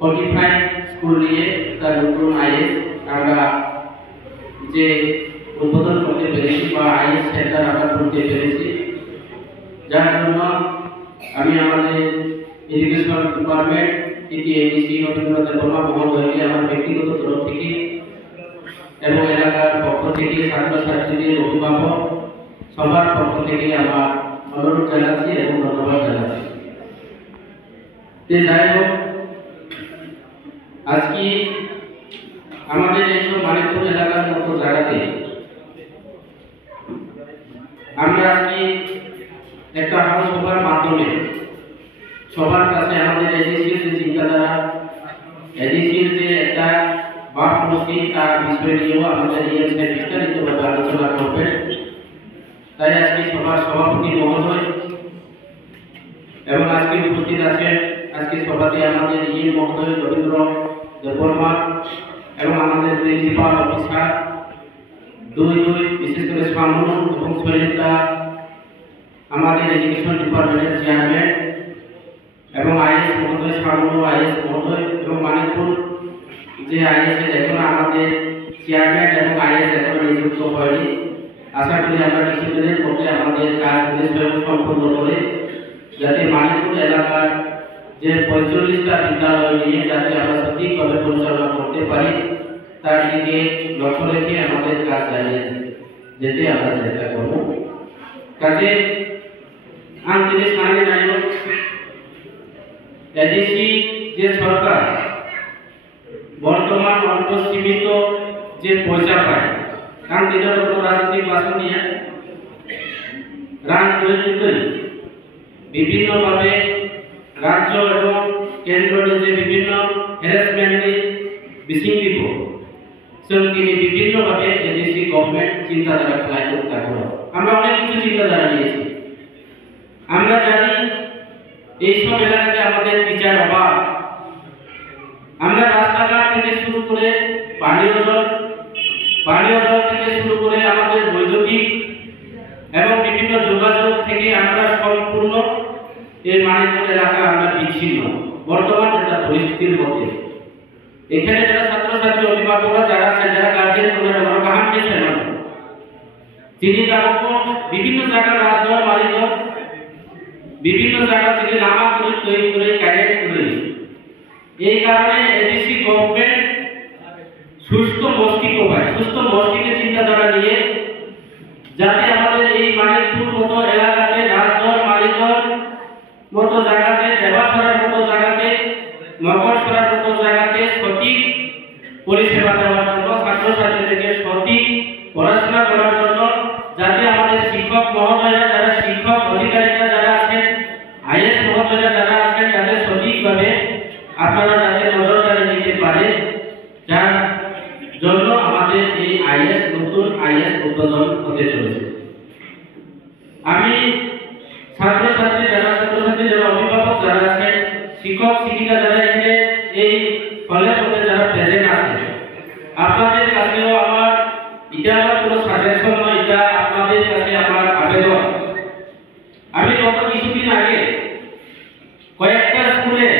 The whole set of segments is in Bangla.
ফর্টিফাইড স্কুল নিয়ে তার নতুন আইএস আমরা যে উদ্বোধন করতে পেরেছি বা আইএস সেন্টার আমরা করতে পেরেছি, যার জন্য আমি আমাদের education department ADC Rabindra Debbarma মহোদয়কে আমার ব্যক্তিগত তরফ থেকে এবং এলাকার পক্ষ থেকে ছাত্রছাত্রীদের অভিভাবক সবার পক্ষ থেকে আমার অনুরোধ জানাচ্ছি এবং ধন্যবাদ জানাচ্ছি। যাই হোক, আজকে আমাদের এইসব মানিকপুর এলাকার মতো জায়গাতে আমরা আজকে একটা সভার মাধ্যমে সবার কাছে আমাদের এডিসির যে চিন্তাধারা, এডিসির যে একটা ভাবমূর্তি, তার বিষয় নিয়েও আমাদের বিস্তারিতভাবে আলোচনা করবেন। তাই আজকে সভার সভাপতি মহোদয় এবং আজকে উপস্থিত আছেন আজকে সভাতে আমাদের মহোদয় রবীন্দ্র দেববর্মা এবং আমাদের প্রিন্সিপাল অফিসার দুই বিশেষ করে শামনু এবং সৈনিকরা, আমাদের এডুকেশন ডিপার্টমেন্টের চেয়ারম্যান এবং আইএস মহোদয়, শামনু আইএস মহোদয় এবং মানিকপুর যে আইএস এখন আমাদের চেয়ারম্যান এবং আইএস এখন নিযুক্ত হয়নি। আশা করি আমরা কিছুদিনের মধ্যে আমাদের কাজ সম্পূর্ণ করে যাতে মানিকপুর এলাকার যে 45টা বিদ্যালয় নিয়ে যাতে আমরা সঠিকভাবে পরিচালনা করতে পারি তার দিকে লক্ষ্য রেখে আমাদের কাজ চালিয়ে যেতে আমরা চেষ্টা করব। কাজে আন্তরিক সামনে দাঁড়িয়ে এডিসি যে সরকার বর্তমান অল্প সীমিত যে পয়সা পায়, কারণ দিনের উপর রাজনৈতিক বাসন নিয়ে রান করে বিভিন্নভাবে রাজ্য এবং কেন্দ্রের যে বিভিন্ন হ্যারাসমেন্ট বিশৃঙ্খলিত তিনি বিভিন্নভাবে এডিসি গভর্নমেন্ট চিন্তাধারা ফ্লাই করতে পারে। আমরা অনেক কিছু চিন্তাধারা নিয়েছি। আমরা জানি এইসব এলাকাতে আমাদের টিচার অভাব। আমরা রাস্তাঘাট থেকে শুরু করে পানীয় জল থেকে শুরু করে আমাদের বৈদ্যুতিক এবং বিভিন্ন যোগাযোগ থেকে আমরা সম্পূর্ণ এই মানিকপুর এলাকা আমরা বিচ্ছিন্ন বর্তমান একটা পরিস্থিতির মধ্যে। এখানে যারা ছাত্রছাত্রী অভিভাবকরা যারা আছেন, যারা গার্জেন তিনি তারপর বিভিন্ন জায়গার রাজদল মালিক বিভিন্ন জায়গা থেকে নামা করে তৈরি করে ক্যাডেট করে, এই কারণে এডিসি গভর্নমেন্ট সুস্থ মস্তিষ্কে চিন্তাধারা নিয়ে যাতে আমাদের এই মানিকপুর মতো এলাকাতে রাজদল মালিকর মতো জায়গাতে, দেবাসরার মতো জায়গাতে, মকরসরার মতো জায়গাতে সঠিক পরিষেবা দেওয়ার জন্য, ছাত্রছাত্রীদেরকে সঠিক পড়াশোনা করার জন্য, যাতে আমাদের শিক্ষক মহোদয়রা যারা শিক্ষক অধিকারীরা যারা আছেন, আইএস মহোদয়রা যারা আছেন, তাদের সঠিকভাবে আপনারা যাতে নজরদারি নিতে পারে, যার জন্য আমাদের এই নতুন আইএস উদ্বোধন হতে চলেছে। আমি ছাত্রছাত্রী যারা অভিভাবক যারা আছেন, শিক্ষক শিক্ষিকা যারা এখানে এই কলেজ মধ্যে যারা প্রেজেন্ট আছে, আপনাদের কাছেও আমার কোনো সাজেশন নয়, এটা আপনাদের কাছে আমার আবেদন। আমি গত কিছুদিন আগে কয়েকটা স্কুলে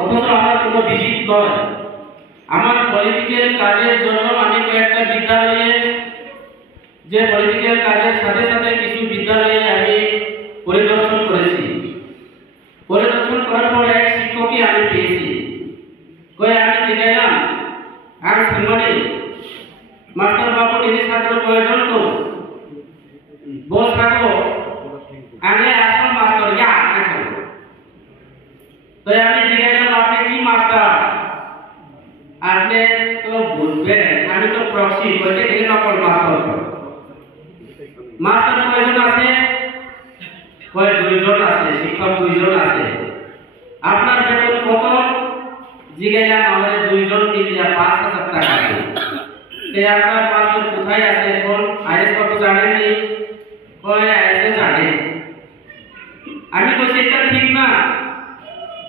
অথচ আমার কোনো ভিজিট নয়, আমার পলিটিক্যাল কাজের জন্য আমি কয়েকটা বিদ্যালয়ে যে পলিটিক্যাল কাজের সাথে সাথে কিছু বিদ্যালয়ে আমি পরিদর্শন করেছি। পরিদর্শন করার পর এক শিক্ষকই আমি পেয়েছি, আমি জিজ্ঞাসলাম আর শুনবনি মাস্টার বাবু তিনি ছাত্র প্রয়োজন তো বস থাকো আগে আসল মাস্টার তো আমি জিজ্ঞাসলাম আপনি কি মাস্টার? আপনি তো বুঝবেন আমি তো প্রক্সি বলতে গেলে নকল মাস্টার প্রয়োজন আছে, দুইজন আছে, শিক্ষক দুইজন আছে। আপনার বেতন কত? জিজ্ঞাসা আমাদের দুইজন মিলিয়ে 5,000 টাকা আছে। আপনার মাস্টার কোথায় আছে এখন? আইএস কত জানেননি? আইএস জানে। আমি বলছি এটা ঠিক না,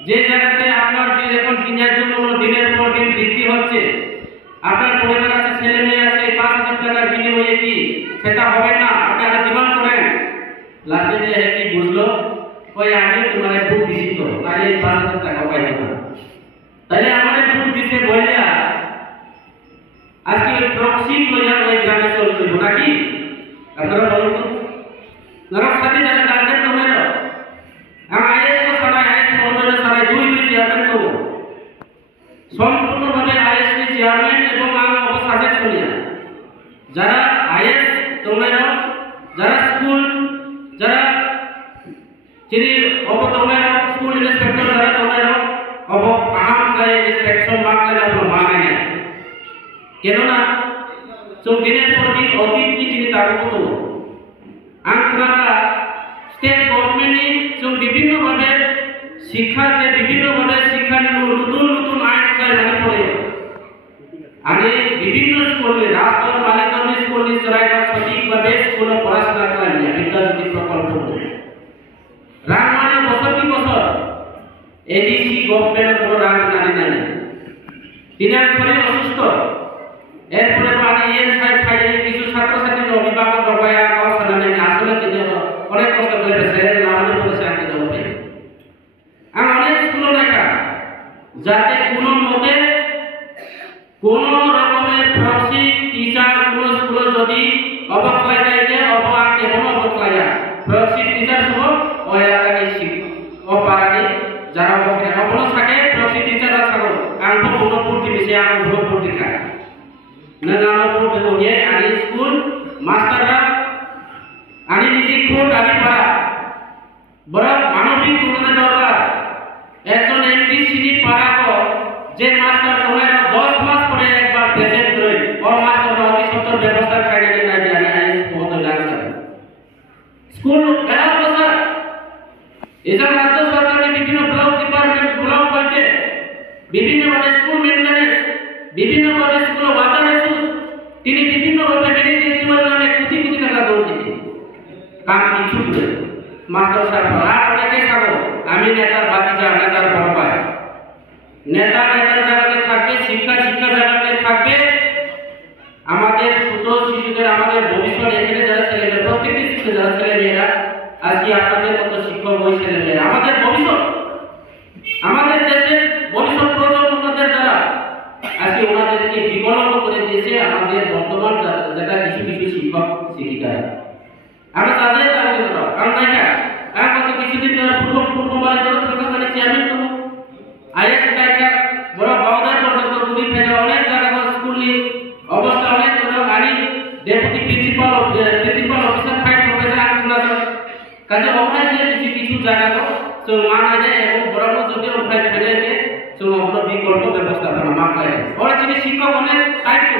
যে জায়গাতে আপনার এখন দিনের জন্য দিনের পর দিন বৃদ্ধি হচ্ছে, আপনার পরিবার আছে, ছেলে মেয়ে আছে, 5,000 টাকার বিনিময়ে কি সেটা হবে না? আপনি আরো ডিমান্ড করেন। লাস্টে কি বুঝলো? আমি তোমার বুক দিছি তো তাই 5,000 টাকা প্রক্সি লইয়া ওই গ্রামে চলতে নাকি আপনারা বলুন তো নরক সাথে যারা গার্জেন তোমরা আইএস তো সবাই আইএস বলবে সবাই দুই চেয়ারম্যান তো সম্পূর্ণভাবে আইএস এর চেয়ারম্যান এবং অবসাদে চলিয়া যারা আইএস তোমরা যারা স্কুল যারা যিনি তোমরা স্কুল ইন্সপেক্টর যারা তোমরা আম গায়ে ইন্সপেকশন মারলে আপনার মানে না কেননা দিনের পর দিন অতীত কি যিনি তার মতো আপনারা স্টেট গভর্নমেন্ট বিভিন্নভাবে শিক্ষা যে বিভিন্নভাবে শিক্ষা নতুন নতুন আইন মানে পড়ে আমি বিভিন্ন স্কুলে রাষ্ট্র মালিকানা স্কুলে চলাইবার সঠিকভাবে স্কুল পড়াশোনা করাই বিদ্যাজ্যোতি প্রকল্প রামমানে বছর এডিসি গভর্নমেন্ট কোনো রাগ জানি না দিনের শরীর অসুস্থ এরপরে মানে সাইড খাইয়ে কিছু ছাত্রছাত্রী অভিভাবক বাবায়া কাউসানা নেই আসলে তিনি অনেক কষ্ট করে ছেড়ে আমাদের পরে শান্তি দেবে আমি অনেক স্কুল লেখা যাতে কোনো মতে কোন রকমের প্রক্সি টিচার কোন স্কুল যদি অবক্ষয় চাইতে অপরাধ এবং অবক্ষয় প্রক্সি টিচার সহ ওই এলাকায় শিক্ষক অপারাধী যারা অবক্ষয় অবলম্বন থাকে প্রক্সি টিচাররা থাকো আঙ্ক ভূগোল বিষয়ে আঙ্ক ভূগোল টিকা নানানপুর বিভাগে আনি স্কুল মাস্টাররা আনি নিজে কোট আনি পড়া বড় মানবিক গুণের দরকার একজন এমডিসিডি পাড়াকো যে মাস্টার তোমরা 10 মাস পরে একবার প্রেজেন্ট করে ও মাস্টার অতি সত্তর ব্যবস্থা খাইয়ে দেন না জানি আইএস বহুত লাগছে স্কুল খেলা বছর এজন্য রাজ্য সরকারের বিভিন্ন ব্লক ডিপার্টমেন্ট ব্লক করতে বিভিন্ন ভাবে স্কুল মেইনটেনেন্স বিভিন্ন ভাবে স্কুল ওয়াটার ইস্যু তিনি বিভিন্ন ভাবে মেনে জীবন নামে কোটি কোটি টাকা দৌড় দিতে কাম কিছু করে মাস্টার সাহেব আর অনেকে থাকো আমি নেতার বাতিজা নেতার বড় ভাই নেতার জায়গাতে থাকবে শিক্ষা জায়গাতে থাকবে আমাদের ছোট শিশুদের আমাদের ভবিষ্যৎ এখানে যারা ছেলেমেয়ে প্রত্যেকটি শিশু যারা ছেলেমেয়েরা আজকে আপনাদের মতো শিক্ষক ওই ছেলেমেয়েরা আমাদের ভবিষ্যৎ আমাদের দেশের ভবিষ্যৎ প্রজন্মদের দ্বারা আজকে ওনাদেরকে বিকল্প করে দিয়েছে আমাদের বর্তমান যেটা কিছু কিছু শিক্ষক শিক্ষিকারা আমরা তাদের কারণ দেখা কত কিছুদিন পূর্ববারে থাকা চেয়ারম্যান তো আইএস দেখা বড় বাউদার পর্যন্ত ঘুরি ফেলে অনেক জায়গা স্কুল অবস্থা অনেক আনি deputy principal officer fight professor আনন্দ কাজে অভাব কিছু কিছু জায়গা তো মানা যায় এবং বড় যদি অভাব ফেলে তো আমরা বিকল্প ব্যবস্থাপনা মামলায় ওরা যিনি শিক্ষক অনেক দায়িত্ব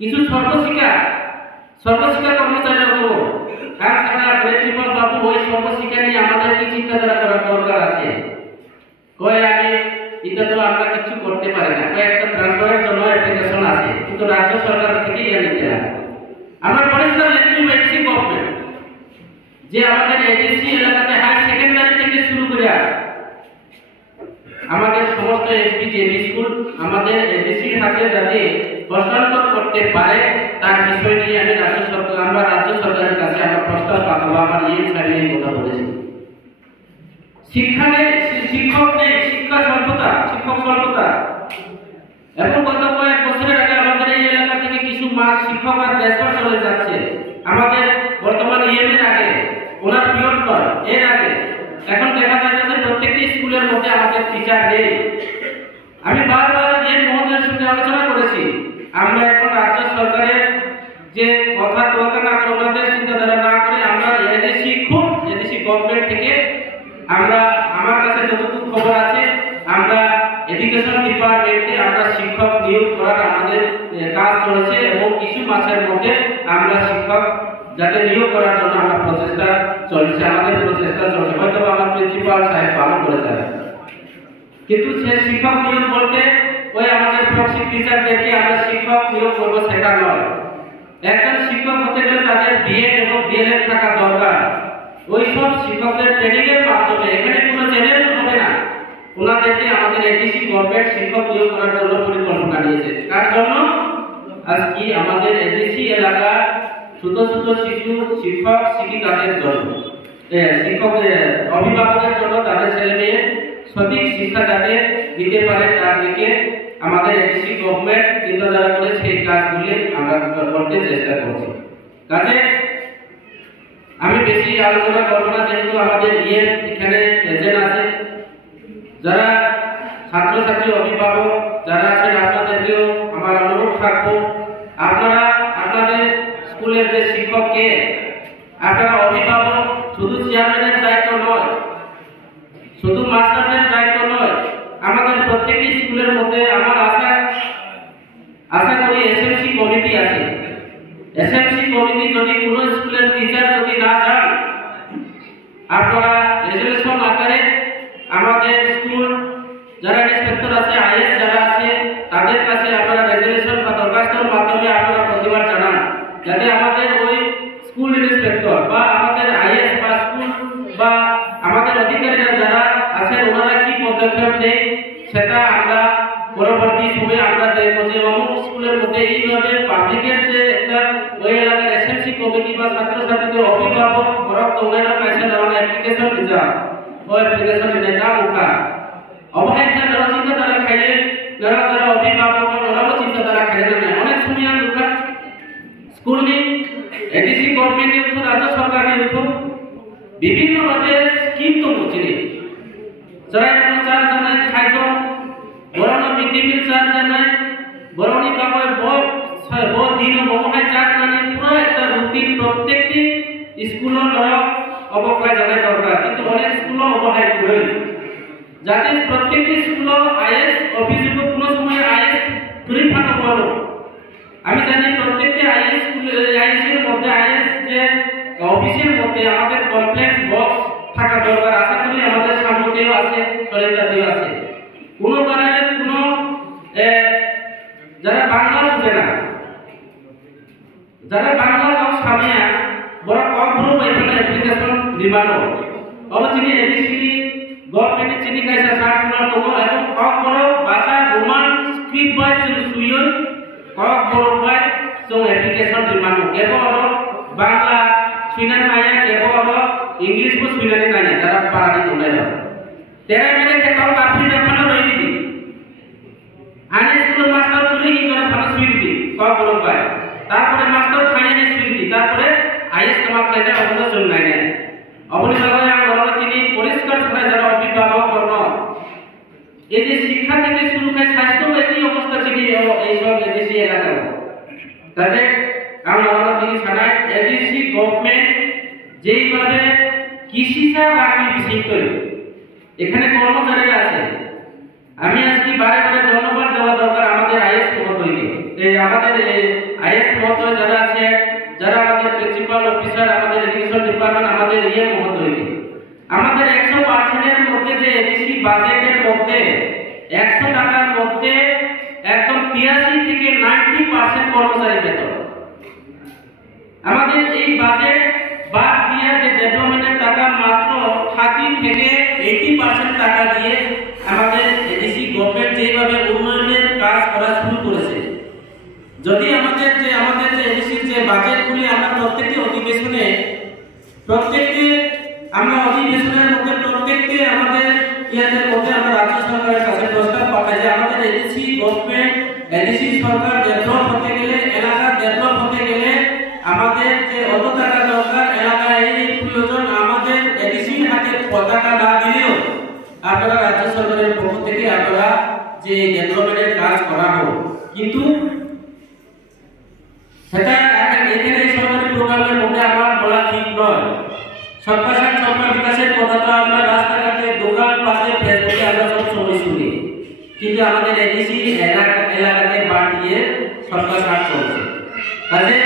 কিছু সর্বশিক্ষা কর্মচারী করবো আর সারা প্রিন্সিপাল বাবু ওই সর্বশিক্ষা নিয়ে আমাদের কি চিন্তাধারা করার দরকার আছে কয় আগে এটা তো আমরা কিছু করতে পারি না একটা ট্রান্সফারের জন্য অ্যাপ্লিকেশন আছে কিন্তু রাজ্য সরকার থেকে নিতে হবে আমরা পরিষ্কার এসি গভর্নমেন্ট যে আমাদের এডিসি এলাকাতে হাই সেকেন্ডারি থেকে শুরু করে আমাদের সমস্ত এসপিজেবি স্কুল আমাদের এডিসির হাতে যাতে হস্তান্তর করতে পারে তার বিষয় নিয়ে আমরা রাজ্য সরকারের কাছে আমরা প্রস্তাব পাঠাবো আমার সারিয়ে কথা বলেছি শিক্ষক নেই শিক্ষক স্বল্পতা এবং গত কয়েক বছরের আগে আমাদের এই এলাকা থেকে কিছু শিক্ষকরা ট্রান্সফার চলে যাচ্ছে আমাদের বর্তমান এর আগে ওনার পিরিয়ড পর এর আগে এখন দেখা যাচ্ছে প্রত্যেকটি স্কুলের মধ্যে আমাদের টিচার নেই আমি বারবার এই মহোদয়ের সঙ্গে আলোচনা করেছি আমরা এখন রাজ্য সরকারের যে কথা তোয়াক্কা না করে ওনাদের চিন্তাধারা না করে আমরা এদেশি গভর্নমেন্ট থেকে আমরা আমার কাছে যতটুকু খবর আছে আমরা এডুকেশন ডিপার্টমেন্টে আমরা শিক্ষক নিয়োগ করার আমাদের কাজ চলছে এবং কিছু মাসের মধ্যে আমরা শিক্ষক যাতে নিয়োগ করার জন্য আমরা প্রচেষ্টা চলছে হয়তো আমার প্রিন্সিপাল সাহেব ভালো করে যাবে কিন্তু সে শিক্ষক নিয়োগ বলতে ওই আমাদের প্রক্সি টিচারদেরকে আমরা শিক্ষক নিয়োগ করবো সেটা নয় একজন শিক্ষক হতে গেলে তাদের বিএড এবং ডিএলএড থাকা দরকার ওই সব শিক্ষকদের ট্রেনিং এর মাধ্যমে এখানে কোনো চ্যালেঞ্জ হবে না ওনাদেরকে আমাদের এডিসি গভর্নমেন্ট শিক্ষক নিয়োগ করার জন্য পরিকল্পনা নিয়েছে তার জন্য আজকে আমাদের এডিসি এলাকা ছোট শিশু শিক্ষক শিক্ষিকাদের জন্য অভিভাবকের জন্য তাদের ছেলে মেয়ে সঠিক শিক্ষা যাতে দিতে পারে তার দিকে আমাদের এডিসি গভর্নমেন্ট চিন্তাধারা করে সেই কাজগুলি আমরা করতে চেষ্টা করছি। কাজে আমি বেশি আলোচনা করব না, যেহেতু আমাদের এখানে প্রেজেন্ট আছে, যারা ছাত্রছাত্রী অভিভাবক যারা আছেন আপনাদেরকেও আমার অনুরোধ থাকবো, আপনারা আপনাদের স্কুলের যে শিক্ষককে আপনারা অভিভাবক শুধু চেয়ারম্যানের দায়িত্ব নয়, শুধু মাস্টারদের দায়িত্ব নয়, আমাদের প্রত্যেকটি স্কুলের মধ্যে আমার আশা করি এসএমসি কমিটি আছে। এসএমসি কমিটি যদি কোনো স্কুলের টিচার যদি না যান, আপনারা রেজুলেশন আকারে আমাদের স্কুল যারা ইন্সপেক্টর আছে, আইএস যারা আছে, তাদের কাছে আপনারা রেজুলেশন বা দরখাস্তর মাধ্যমে আপনারা প্রতিবাদ জানান, যাতে আমাদের ওই স্কুল ইন্সপেক্টর বা আমাদের আইএস বা স্কুল বা আমাদের অধিকারীরা যারা আছেন ওনারা কি পদক্ষেপ নেয় সেটা আমরা পরবর্তী সময়ে আমরা দেখব যে অমুক স্কুলের মধ্যে এইভাবে পাবলিকের যে একটা ওই এলাকার এসএমসি কমিটি বা ছাত্রছাত্রীদের অভিভাবক বরং ওনারা কাছে দেওয়া অ্যাপ্লিকেশন দিতে ও অ্যাপ্লিকেশন নেতা মুখা অবহেলা যারা চিন্তাধারা খাইলে যারা অভিভাবক ওরাও চিন্তাধারা খাইলে না অনেক সময় আমরা স্কুল নিয়ে এডিসি গভর্নমেন্টের উপর রাজ্য সরকারের উপর বিভিন্ন ভাবে স্কিম তো বুঝি যারা চার জনের খাদ্য বরণ মিড ডে মিল চার জনের বরণী কাপড় দিন বহুমায় চার জনের পুরো একটা রুটিন প্রত্যেকটি স্কুলের দ্বারা অবকাশ জানা দরকার, কিন্তু অনেক স্কুল অবহেলা করে যাতে প্রত্যেকটি স্কুল আইএস অফিসে কোনো সময় আইএস পরীক্ষা করো। আমি জানি প্রত্যেকটি আইএস এর মধ্যে আইএস যে অফিসের মধ্যে আমাদের কমপ্লেক্স বক্স থাকা দরকার। আশা করি আমাদের সামনেও আছে, সরকারিতেও আছে। কোনো কারণে কোনো যারা বাংলা বুঝে না, যারা বাংলা লোক সামনে বড় কম গ্রুপ এখানে অ্যাপ্লিকেশন নির্মাণ অবচিনি এডিসি গভর্নমেন্ট চিনি কাইসা 60 গুণ লোক এবং কম বড় ভাষা রোমান স্ক্রিপ্ট বাই সুইয়ন কম বড় বাই সো অ্যাপ্লিকেশন নির্মাণ কেবল বাংলা সুইনান নাইয়া কেবল ইংলিশ को सुनने नहीं जरा पानी तो ले तेरे मेरे के कम काफी देखना रही थी आने स्कूल मास्टर तुली ही जरा फल सुईती कब बोलो पाए तारपरे मास्टर खाने ने सुईती तारपरे आईएस कमाक लेने अबुल सुन नहीं अबुल जगह या गलत चिनी পরিষ্কার করে যারা অভিভাবক করনো এই যে শিক্ষা থেকে শুরু করে স্বাস্থ্য একই অবস্থা চিনি এই সব এডিসি এলাকা তাতে আমরা চিনি সানাই এডিসি গভর্নমেন্ট যেইভাবে কৃষিটা রাখি বিশেষ করে এখানে কর্মচারীরা আছে। আমি আজকে বারে বারে ধন্যবাদ দেওয়া দরকার আমাদের আইএস মহোদয়কে, আমাদের আইএস মহোদয় যারা আছে, যারা আমাদের প্রিন্সিপাল অফিসার, আমাদের এডুকেশন ডিপার্টমেন্ট, আমাদের মহোদয়কে আমাদের 100% এর মধ্যে যে এডিসি বাজেটের মধ্যে 100 টাকার মধ্যে একদম 83 থেকে 90% কর্মচারী বেতন। আমাদের এই বাজেট বাদ দিয়ে যে ডেভেলপমেন্টের টাকা মাত্র 30 থেকে 80% টাকা দিয়ে আমাদের এডিসি গভর্নমেন্ট যেভাবে উন্নয়নের কাজ করা শুরু করেছে, যদি আমাদের যে এডিসির যে বাজেটগুলি আমরা প্রত্যেকটি অধিবেশনের মধ্যে প্রত্যেকটি আমাদের ইয়াদের মধ্যে আমরা রাজ্য সরকারের কাছে প্রস্তাব পাঠাই যে আমাদের এডিসি গভর্নমেন্ট এডিসি সরকার ডেভেলপ হতে গেলে, এলাকা ডেভেলপ হতে গেলে আমাদের যে অত টাকা দরকার এলাকায় এই প্রয়োজন, আমাদের এডিসির হাতে পতাকা না দিলেও আপনারা রাজ্য সরকারের পক্ষ থেকে আপনারা যে ডেভেলপমেন্টের কাজ করা হোক, কিন্তু সেটা এখানে সরকারি প্রোগ্রামের মধ্যে আমার বলা ঠিক নয়। সরকার সরকার বিকাশের কথা তো আমরা রাস্তাঘাটে দোকান পাশে ফেসবুকে আমরা সব সময় শুনি, কিন্তু আমাদের এডিসি এলাকাতে বাদ দিয়ে সরকার কাজ চলছে। কাজে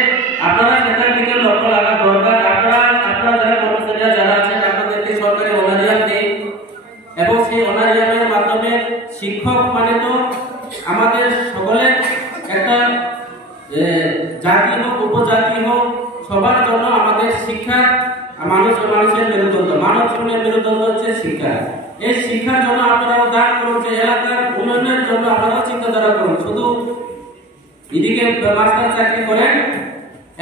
আপনারা সেটার দিকে লক্ষ্য রাখা দরকার। আপনারা যারা কর্মচারীরা যারা আছেন আপনাদেরকে সরকারি অনারিয়াম দেয় এবং সেই অনারিয়ামের মাধ্যমে শিক্ষক মানে তো আমাদের সকলের একটা জাতি হোক উপজাতি হোক সবার জন্য আমাদের শিক্ষা মানুষের মেরুদণ্ড, মানব জীবনের মেরুদণ্ড হচ্ছে শিক্ষা। এই শিক্ষার জন্য আপনারাও দান করুন, যে এলাকার উন্নয়নের জন্য আপনারাও চিন্তাধারা করুন। শুধু এদিকে মাস্টার চাকরি করেন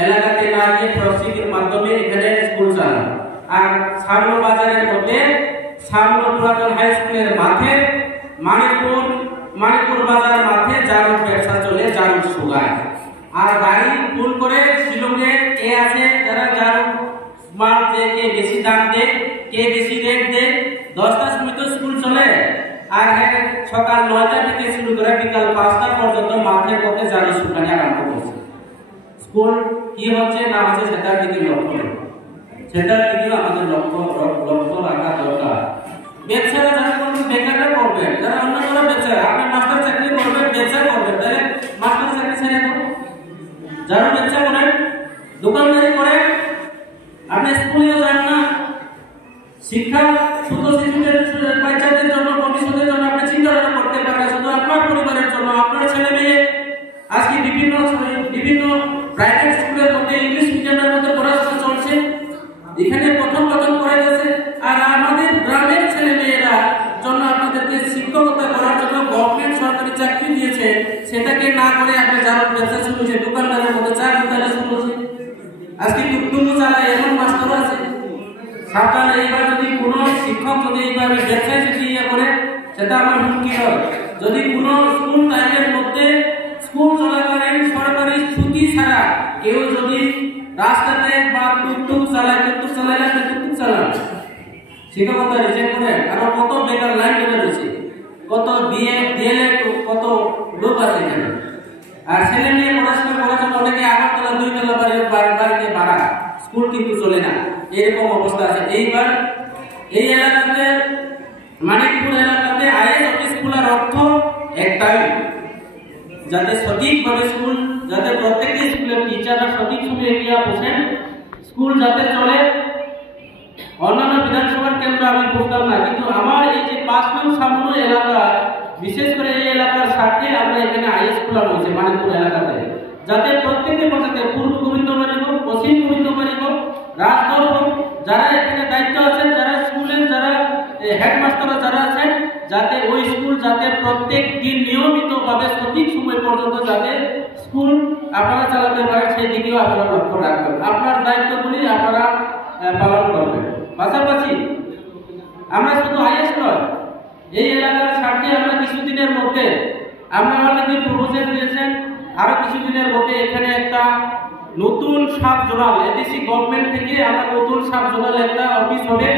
এলাকাতে না গিয়ে প্রশিক্ষণের মাধ্যমে এখানে স্কুল চালান, আর সামনো বাজারের মধ্যে সামনো পুরাতন হাই স্কুলের মাঠে মানিকপুর বাজার মাঠে ব্যবসা চলে জারুর সুগায়। আর গাড়ি ফুল করে শিলংয়ে কে আছে যারা জারু মাল যে কে বেশি দাম দেয়, কে বেশি রেট দেয়। 10টার সময় তো স্কুল চলে, আর সকাল 9টা থেকে শুরু করে বিকাল 5টা পর্যন্ত মাঠের পথে জারু শুকানি আরম্ভ করছে। স্কুল কি হচ্ছে না হচ্ছে সেটার দিকে লক্ষ্য রাখবো, সেটার দিকেও আমাদের লক্ষ্য রাখা দরকার। ব্যবসাটা যারা করবেন বেকাররা করবেন, যারা অন্য কোনো ব্যবসা, আপনি মাস্টার চাকরি করবেন, ব্যবসা করবেন, তাহলে মাস্টার চাকরি ছেড়ে দেন। যারা ব্যবসা করেন, দোকানদারি করেন, আপনি স্কুলেও যান না, শিক্ষা শুধু শিশুদের বাচ্চাদের জন্য, ভবিষ্যতের জন্য আপনি চিন্তাধারা করতে পারেন, শুধু আপনার পরিবারের জন্য, আপনার ছেলে মেয়ে আজকে বিভিন্ন প্রাইভেট স্কুলের মধ্যে ইংলিশ মিডিয়ামের মধ্যে পড়াশোনা চলছে, এখানে প্রথম করে গেছে। আর আমাদের গ্রামের ছেলে মেয়েরা জন্য আপনাদেরকে শিক্ষকতা করার জন্য গভর্নমেন্ট সরকারি চাকরি দিয়েছে, সেটাকে না করে আপনি যারা ব্যবসা শুরু হয়েছে, দোকানদারের মধ্যে চা দোকানে শুরু হয়েছে, আজকে টুকটুকু চালায় এমন মাস্টার আছে। সাবধান, এইবার যদি কোনো শিক্ষক যদি এইভাবে ব্যবসায় যদি করে, সেটা আমার হুমকি হয়। যদি কোনো স্কুল টাইমের মধ্যে স্কুল চলাকালীন সরকারি ছুটি ছাড়া কেউ যদি রাস্তাতে বা টুকটুক চালায় শিক্ষকতা রিজেক্ট করে। কারণ কত বেকার লাইন চলে রয়েছে, কত ডিএলএড কত লোক আছে এখানে। আর ছেলে মেয়ে পড়াশোনা করার জন্য অনেকে আগরতলা 2 তলা বাড়িতে ভাড়া, স্কুল কিন্তু চলে না, এরকম অবস্থা আছে। এইবার এই এলাকাতে মানিকপুর এলাকাতে আইএস অফিস খোলার অর্থ একটাই, যাতে সঠিকভাবে স্কুল, যাতে প্রত্যেকটি স্কুলের টিচাররা সঠিক সময়ে গিয়ে বসেন, স্কুল যাতে চলে। অন্যান্য বিধানসভার কেন্দ্র আমি বুঝতাম না, কিন্তু আমার এই যে 5 নং সামনে এলাকা, বিশেষ করে এই এলাকার স্বার্থে আমরা এখানে আইএস খোলা হয়েছে মানিকপুর এলাকাতে, যাতে প্রত্যেকটি পর্যায়ে পূর্ব গোবিন্দবাড়ি হোক, পশ্চিম গোবিন্দবাড়ি হোক, রাজগড় হোক, যারা এখানে দায়িত্ব আছেন, যারা স্কুলের যারা হেডমাস্টাররা যারা আছেন, যাতে ওই স্কুল যাতে প্রত্যেক দিন নিয়মিতভাবে সঠিক সময় পর্যন্ত যাতে স্কুল আপনারা চালাতে পারেন, সেই দিকেও আপনারা লক্ষ্য রাখবেন। আপনার দায়িত্বগুলি আপনারা পালন করবেন। পাশাপাশি আমরা শুধু আইএস নয়, এই এলাকার স্বার্থে আমরা কিছুদিনের মধ্যে, আমরা অনেকে প্রপোজাল দিয়েছেন, আরো কিছুদিনের মধ্যে এখানে একটা নতুন সাব জোনাল, এডিসি গভর্নমেন্ট থেকে আমরা নতুন সাব জোনাল একটা অফিস হবে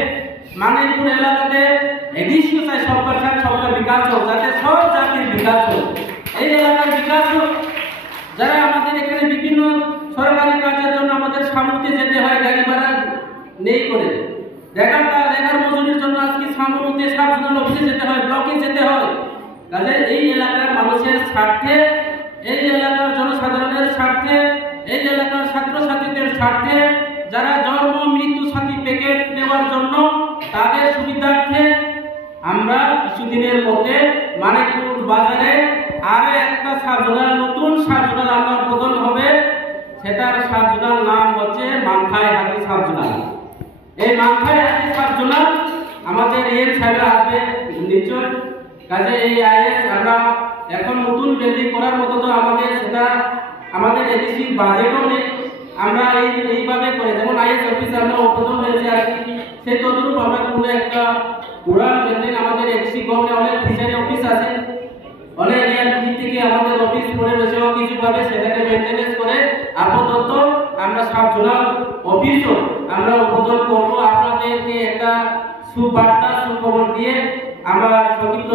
মানিকপুর এলাকাতে। এডিসিও চাই সরকার বিকাশ হোক, যাতে সব জাতির বিকাশ হোক, এই এলাকার বিকাশ হোক। যারা আমাদের এখানে বিভিন্ন সরকারি কাজের জন্য আমাদের সামনে যেতে হয়, গাড়ি ভাড়া নেই করে, রেগার মজুরির জন্য আজকে সামনে সাব জোনাল অফিসে যেতে হয়, ব্লকে যেতে হয়। কাজে এই এলাকার মানুষের স্বার্থে, এই এলাকার জনসাধারণের স্বার্থে, এই এলাকার ছাত্রছাত্রীদের স্বার্থে, যারা জন্ম মৃত্যু সার্টিফিকেট নেওয়ার জন্য তাদের সুবিধার্থে আমরা কিছুদিনের মধ্যে মানিকপুর বাজারে আরো একটা সাবজোনাল, নতুন সাবজোনাল আমরা উদ্বোধন হবে। সেটার সাবজোনাল নাম হচ্ছে মাংখাই হাতি সাবজোনাল। এই মাংখাই হাতি সাবজোনাল আমাদের এর সাইডে আসবে নিশ্চয়। কাজে এই আইএস আমরা এখন নতুন বিল্ডিং করার মতো তো আমাদের সেটা আমাদের এডিসি বাজেটও নেই। আমরা এইভাবে করে, যেমন আইএস অফিস আমরা উদ্বোধন হয়েছে আর কি, সেই তদরূপ আমরা কোনো একটা পুরান বিল্ডিং, আমাদের এডিসি গভর্নমেন্ট অনেক ফিশারি অফিস আছে, অনেক এয়ারপি থেকে আমাদের অফিস পড়ে রয়েছে, কিছুভাবে সেটাকে মেনটেনেন্স করে আপাতত আমরা সাব জোনাল অফিসও আমরা উদ্বোধন করবো। আপনাদেরকে একটা সুবার্তা সুখবর দিয়ে আমার সংক্ষিপ্ত